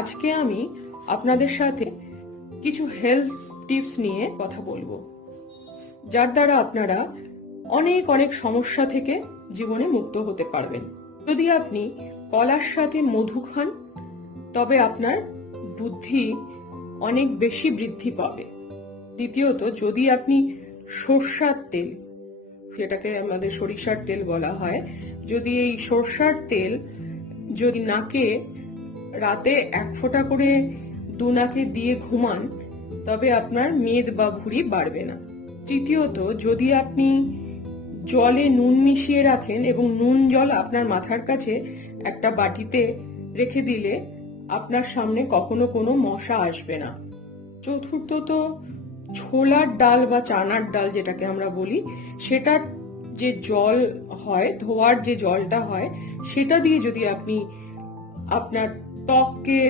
আজকে আমি আপনাদের সাথে কিছু হেলথ টিপস নিয়ে কথা বলবো, যার দ্বারা আপনারা অনেক অনেক সমস্যা থেকে জীবনে মুক্ত হতে পারবেন। যদি আপনি কলার সাথে মধু খান, তবে আপনার বুদ্ধি অনেক বেশি বৃদ্ধি পাবে। দ্বিতীয়ত, যদি আপনি সরষার তেল, যেটাকে আমাদের সরিষার তেল বলা হয়, যদি এই সরষার তেল যদি নাকে রাতে 1 ফোঁটা করে নাকে দিয়ে ঘুমান, তবে আপনার মেদ বা ভুঁড়ি বাড়বে না। তৃতীয়ত, যদি আপনি জলে নুন মিশিয়ে রাখেন এবং নুন জল আপনার মাথার কাছে একটা বাটিতে রেখে দিলে আপনার সামনে কখনো কোনো মশা আসবে না। চতুর্থত, ছোলার ডাল বা চানার ডাল যেটাকে আমরা বলি, সেটার যে জল হয়, ধোয়ার যে জলটা হয়, সেটা দিয়ে যদি আপনি আপনার ত্বককে